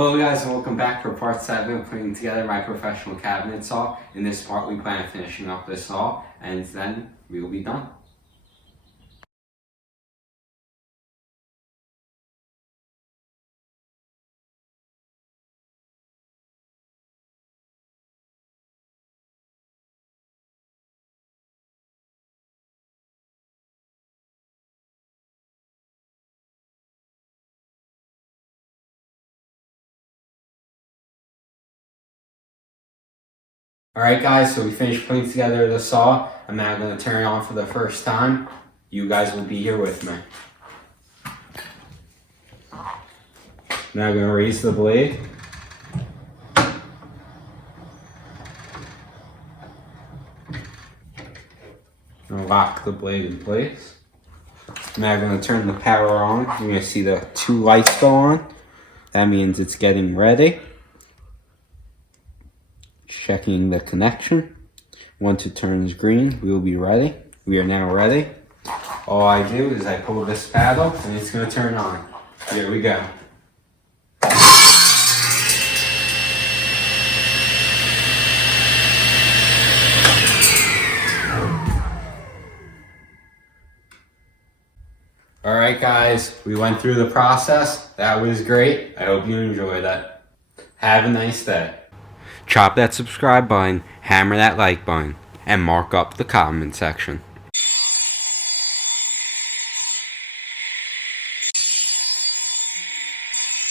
Hello guys and welcome back for part 7 of putting together my professional cabinet saw. In this part we plan on finishing up this saw and then we will be done. Alright guys, so we finished putting together the saw. I'm now going to turn it on for the first time. You guys will be here with me. Now I'm going to raise the blade. And lock the blade in place. Now I'm going to turn the power on. You're going to see the 2 lights go on. That means it's getting ready. Checking the connection. Once it turns green, we will be ready. We are now ready. All I do is I pull this paddle and it's going to turn on. Here we go. Alright guys, we went through the process. That was great. I hope you enjoyed it. Have a nice day. Chop that subscribe button, hammer that like button, and mark up the comment section.